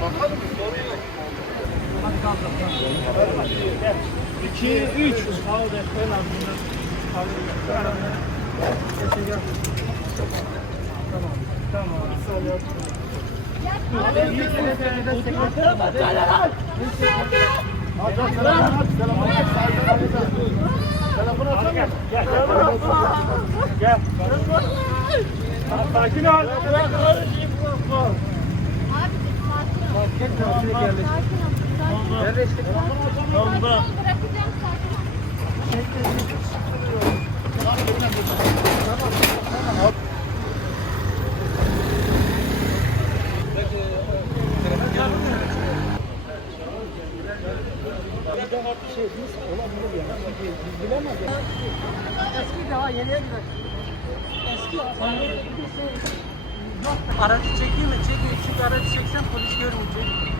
Bakalım. İki, üç. Sağ ol Defter abi. Tamam. Tamam. Telefonu açalım. Gel. Gel. Gel. Sakin ol. Eski daha yeniye gider. Eski Aracı çekeyim mi? Çekeyim. Çünkü aracı çeksem polis görmeyecek.